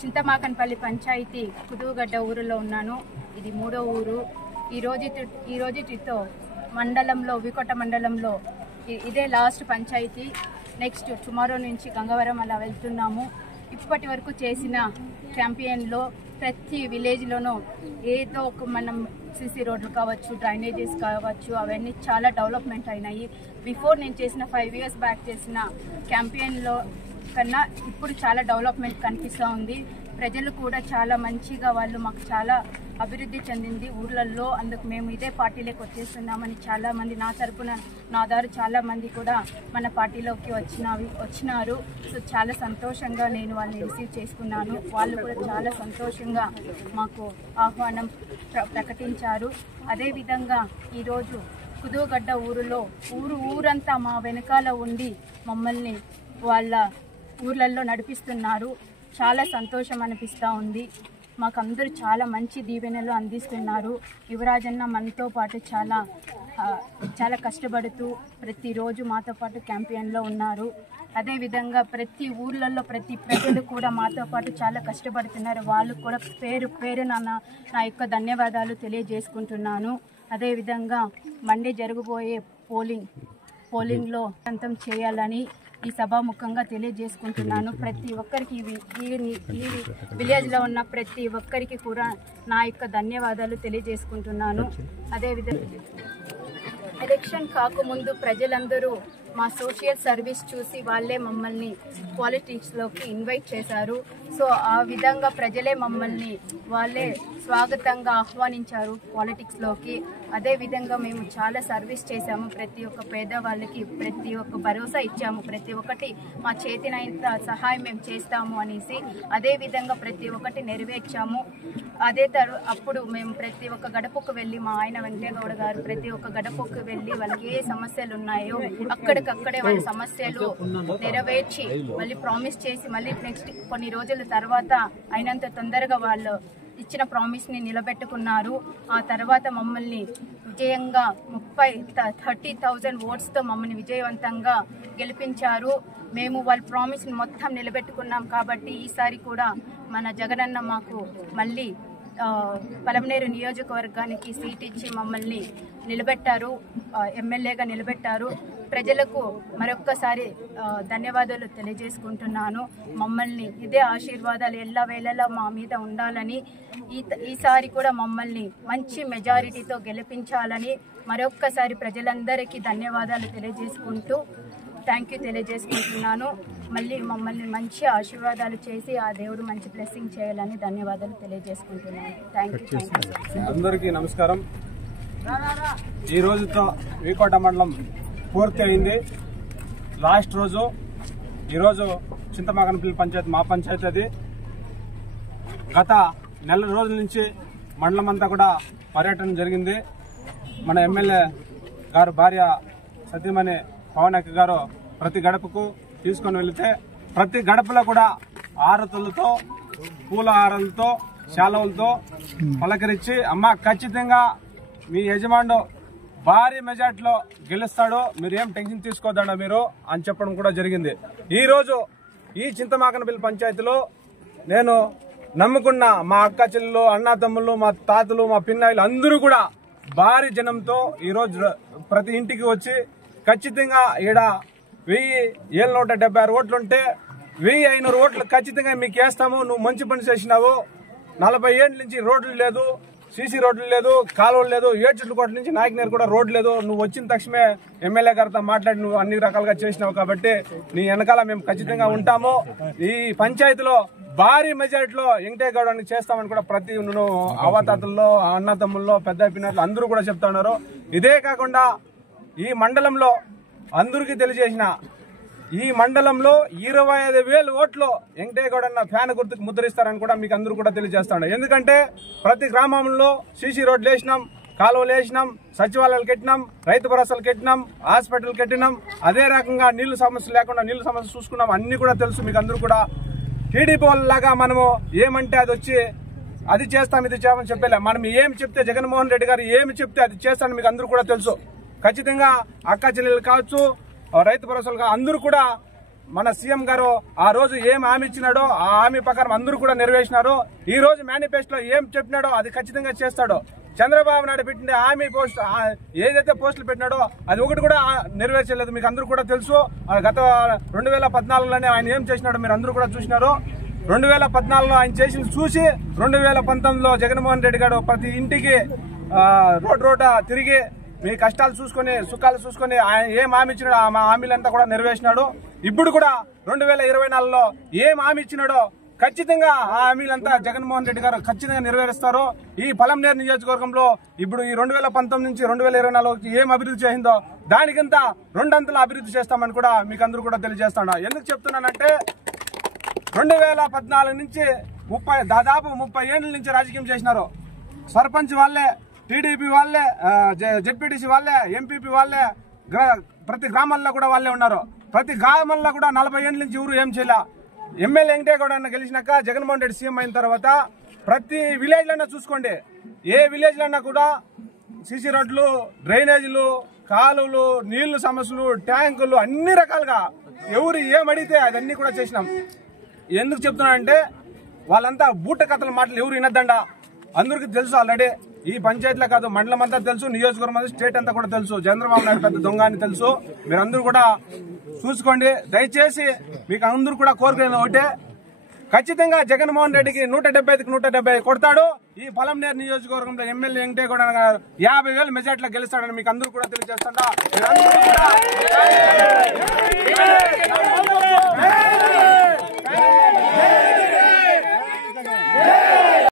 చింతమాకన్పల్లి పంచాయతీ కుదువుగడ్డ ఊరిలో ఉన్నాను. ఇది 3వ ఊరు. ఈ రోజుతో మండలంలో వికోట మండలంలో ఇదే లాస్ట్ పంచాయతీ. నెక్స్ట్ టుమారో నుంచి గంగవరం అలా వెళ్తున్నాము. ఇప్పటి వరకు చేసిన క్యాంపెయిన్లో ప్రతి విలేజ్లోనూ ఏదో ఒక మనం సీసీ రోడ్లు కావచ్చు, డ్రైనేజెస్ కావచ్చు, అవన్నీ చాలా డెవలప్మెంట్ అయినాయి. బిఫోర్ నేను చేసిన 5 years బ్యాక్ చేసిన క్యాంపెయిన్లో కన్నా ఇప్పుడు చాలా డెవలప్మెంట్ కనిపిస్తూ ఉంది. ప్రజలు కూడా చాలా మంచిగా వాళ్ళు మాకు చాలా అభివృద్ధి చెందింది ఊర్లలో. అందుకు మేము ఇదే పార్టీలోకి వచ్చేస్తున్నామని చాలామంది నా తరపున నా ద్వారా చాలామంది కూడా మన పార్టీలోకి వచ్చినారు. సో చాలా సంతోషంగా నేను వాళ్ళని రిసీవ్ చేసుకున్నాను. వాళ్ళు కూడా చాలా సంతోషంగా మాకు ఆహ్వానం ప్రకటించారు. అదేవిధంగా ఈరోజు కుదువుగడ్డ ఊరిలో ఊరంతా మా వెనకాల ఉండి మమ్మల్ని వాళ్ళ ఊర్లలో నడిపిస్తున్నారు. చాలా సంతోషం అనిపిస్తూ ఉంది. మాకు అందరూ చాలా మంచి దీవెనలు అందిస్తున్నారు. యువరాజన్న మనతో పాటు చాలా కష్టపడుతూ ప్రతిరోజు మాతో పాటు క్యాంపెయిన్లో ఉన్నారు. అదేవిధంగా ప్రతి ఊర్లలో ప్రతి ప్రజలు కూడా మాతో పాటు చాలా కష్టపడుతున్నారు. వాళ్ళు కూడా పేరు నా యొక్క ధన్యవాదాలు తెలియజేసుకుంటున్నాను. అదేవిధంగా మండే జరగబోయే పోలింగ్లో అంతం చేయాలని ఈ సభాముఖంగా తెలియజేసుకుంటున్నాను. ప్రతి ఒక్కరికి ఈ విలేజ్లో ఉన్న ప్రతి ఒక్కరికి కూడా నా యొక్క ధన్యవాదాలు తెలియజేసుకుంటున్నాను. అదేవిధంగా ఎలక్షన్ కాకముందు ప్రజలందరూ మా సోషల్ సర్వీస్ చూసి వాళ్ళే మమ్మల్ని పాలిటిక్స్లోకి ఇన్వైట్ చేశారు. సో ఆ విధంగా ప్రజలే మమ్మల్ని వాళ్ళే స్వాగతంగా ఆహ్వానించారు పాలిటిక్స్లోకి. అదేవిధంగా మేము చాలా సర్వీస్ చేశాము. ప్రతి ఒక్క పేదవాళ్ళకి ప్రతి ఒక్క భరోసా ఇచ్చాము. ప్రతి ఒక్కటి మా చేతినంత సహాయం మేము చేస్తాము అనేసి అదేవిధంగా ప్రతి ఒక్కటి నెరవేర్చాము. అప్పుడు మేము ప్రతి ఒక్క గడపకు వెళ్ళి మా ఆయన వెంకటేగౌడ గారు ప్రతి ఒక్క గడపకు వెళ్ళి వాళ్ళకి ఏ సమస్యలు ఉన్నాయో అక్కడికక్కడే వాళ్ళ సమస్యలు నెరవేర్చి మళ్ళీ ప్రామిస్ చేసి మళ్ళీ నెక్స్ట్ కొన్ని రోజుల తర్వాత అయినంత తొందరగా వాళ్ళు ఇచ్చిన ప్రామిస్ని నిలబెట్టుకున్నారు. ఆ తర్వాత మమ్మల్ని విజయంగా 30,000 ఓట్స్తో మమ్మల్ని విజయవంతంగా గెలిపించారు. మేము వాళ్ళ ప్రామిస్ని మొత్తం నిలబెట్టుకున్నాం. కాబట్టి ఈసారి కూడా మన జగనన్న మాకు మళ్ళీ పలమనేరు నియోజకవర్గానికి సీట్ ఇచ్చి మమ్మల్ని నిలబెట్టారు, ఎమ్మెల్యేగా నిలబెట్టారు. ప్రజలకు మరొక్కసారి ధన్యవాదాలు తెలియజేసుకుంటున్నాను. మమ్మల్ని ఇదే ఆశీర్వాదాలు ఎల్లవేళలా మా మీద ఉండాలని ఈసారి కూడా మమ్మల్ని మంచి మెజారిటీతో గెలిపించాలని మరొక్కసారి ప్రజలందరికీ ధన్యవాదాలు తెలియజేసుకుంటూ థ్యాంక్ యూ తెలియజేసుకుంటున్నాను. మళ్ళీ మమ్మల్ని మంచి ఆశీర్వాదాలు చేసి ఆ దేవుడు మంచి బ్లెస్సింగ్ చేయాలని ధన్యవాదాలు తెలియజేసుకుంటున్నాను. Thank you. అందరికీ నమస్కారం. ఈ రోజుతో వికోట మండలం పూర్తి అయింది. లాస్ట్ రోజు ఈరోజు చింతమాకన్పల్లి పంచాయతీ మా పంచాయతీ అది. గత నెల రోజుల నుంచి మండలం అంతా కూడా పర్యటన జరిగింది. మన ఎమ్మెల్యే గారు భార్య సతీమణి పవనక్క గారు ప్రతి గడపకు తీసుకొని వెళితే ప్రతి గడపలో కూడా హారతులతో పూల హారాలతో శాలువలతో పలకరించి అమ్మ ఖచ్చితంగా మీ యజమానుడు భారీ మెజార్టీలో గెలుస్తాడు, మీరు ఏం టెన్షన్ తీసుకోవద్దా మీరు అని చెప్పడం కూడా జరిగింది. ఈ రోజు ఈ చింతమాకన్పల్లి పంచాయతీలో నేను నమ్ముకున్న మా అక్క చెల్లెలు, అన్నా తమ్ముళ్ళు, మా తాతలు, మా పిన్నాయిలు అందరూ కూడా భారీ జనంతో ఈరోజు ప్రతి ఇంటికి వచ్చి ఖచ్చితంగా ఈడ 1,776 ఓట్లుంటే 1,500 ఓట్లు ఖచ్చితంగా మీకు వేస్తాము, నువ్వు మంచి పని చేసినావు, 40 ఏళ్ళ నుంచి రోడ్లు లేదు, సీసీ రోడ్లు లేదు, కాలువలు లేదు, 7 చెట్ల కోట్ల నుంచి నాయకునేరు కూడా రోడ్లు లేదు, నువ్వు వచ్చిన తక్షణమే ఎమ్మెల్యే గారితో మాట్లాడి నువ్వు అన్ని రకాలుగా చేసినావు కాబట్టి నీ వెనకాల మేము ఖచ్చితంగా ఉంటాము. ఈ పంచాయతీలో భారీ మెజారిటీలో వెంకటేగౌడని చేస్తామని కూడా ప్రతి అవతాతల్లో, అన్నతమ్ముల్లో, పెద్ద పిన్నట్లు అందరూ కూడా చెప్తా ఉన్నారు. ఇదే కాకుండా ఈ మండలంలో అందరికీ తెలియజేసిన ఈ మండలంలో 25,000 ఓట్లు వెంకటేగౌడన్న ఫ్యాన్ గుర్తుకు ముద్రిస్తారని కూడా మీకు అందరూ కూడా తెలియజేస్తాను. ఎందుకంటే ప్రతి గ్రామంలో సీసీ రోడ్లు వేసినాం, కాలువలు వేసినాం, సచివాలయాలు కట్టినాం, రైతు భరోసాలు కట్టినాం, హాస్పిటల్ కట్టినాం. అదే రకంగా నీళ్లు సమస్య లేకుండా నీళ్లు సమస్య చూసుకున్నాం. అన్ని కూడా తెలుసు మీకు అందరూ కూడా. టీడీపీ వాళ్ళలాగా మనము ఏమంటే అది వచ్చి అది చేస్తాం ఇది చేస్తామని చెప్పలే. మనం ఏం చెప్తే జగన్మోహన్ రెడ్డి గారు ఏమి చెప్తే అది చేస్తానని మీకు అందరూ కూడా తెలుసు. ఖచ్చితంగా అక్క చెల్లెలు కావచ్చు, రైతు భరోసాలు అందరూ కూడా మన సీఎం గారు ఆ రోజు ఏం హామీ ఇచ్చినాడో ఆ హామీ ప్రకారం అందరూ కూడా నెరవేర్చినారు. ఈ రోజు మేనిఫెస్టోలో ఏం చెప్పినాడో అది ఖచ్చితంగా చేస్తాడు. చంద్రబాబు నాయుడు పెట్టిన హామీ పోస్ట్ ఏదైతే పోస్టులు పెట్టినాడో అది ఒకటి కూడా నెరవేర్చలేదు. మీకు అందరూ కూడా తెలుసు. గత 2014లోనే ఆయన ఏం చేసినాడో మీరు అందరూ కూడా చూసినారు. 2014లో ఆయన చేసింది చూసి 2019లో జగన్మోహన్ రెడ్డి గారు ప్రతి ఇంటికి రోడ్ తిరిగి మీ కష్టాలు చూసుకొని సుఖాలు చూసుకొని ఆయన ఏం హామీ ఇచ్చినాడో ఆ హామీలంతా కూడా నెరవేర్చినాడు. ఇప్పుడు కూడా 2024లో ఏం హామీ ఇచ్చినాడో ఖచ్చితంగా ఆ హామీలంతా జగన్మోహన్ రెడ్డి గారు ఖచ్చితంగా నెరవేరుస్తారు. ఈ పలంనేరు నియోజకవర్గంలో ఇప్పుడు ఈ 2019 నుంచి 2024 ఏం అభివృద్ధి చేసిందో దానికింత 2 అంతల అభివృద్ధి చేస్తామని కూడా మీకు అందరూ కూడా తెలియజేస్తాను. ఎందుకు చెప్తున్నానంటే 2014 నుంచి దాదాపు 30 ఏళ్ల నుంచి రాజకీయం చేసినారు. సర్పంచ్ వాళ్ళే, టీడీపీ వాళ్ళే, జెడ్పీటీసీ వాళ్ళే, ఎంపీపీ వాళ్ళే, ప్రతి గ్రామాల్లో కూడా వాళ్ళే ఉన్నారు. ప్రతి గ్రామాల్లో కూడా 40 ఏళ్ల నుంచి ఎవరు ఏం చేయలే. ఎమ్మెల్యే వెంకటేగౌడ గెలిచినాక జగన్మోహన్ రెడ్డి సీఎం అయిన తర్వాత ప్రతి విలేజ్ లైనా చూసుకోండి, ఏ విలేజ్ లైనా కూడా సీసీ రోడ్లు, డ్రైనేజీలు, కాలువలు, నీళ్లు సమస్యలు, ట్యాంకులు అన్ని రకాలుగా ఎవరు ఏమడిగితే అదన్నీ కూడా చేసినాం. ఎందుకు చెప్తున్నానంటే వాళ్ళంతా బూట కథల మాటలు ఎవరు వినద్దండ. అందరికీ తెలుసు ఆల్రెడీ. ఈ పంచాయతీలో కాదు మండలం అంతా తెలుసు, నియోజకవర్గం అంతా, స్టేట్ అంతా కూడా తెలుసు. చంద్రబాబు నాయుడు పెద్ద దొంగ అని తెలుసు. మీరందరూ కూడా చూసుకోండి. దయచేసి మీకు అందరూ కూడా కోరుకునేది ఒకటే, ఖచ్చితంగా జగన్మోహన్ రెడ్డికి 170కి 170 కొడతాడు. ఈ పలంనేరు నియోజకవర్గంలో ఎమ్మెల్యే వెంకటేగౌడ 50,000 మెజార్టీలో గెలుస్తాడని మీకు అందరూ కూడా తెలియజేస్తాడా.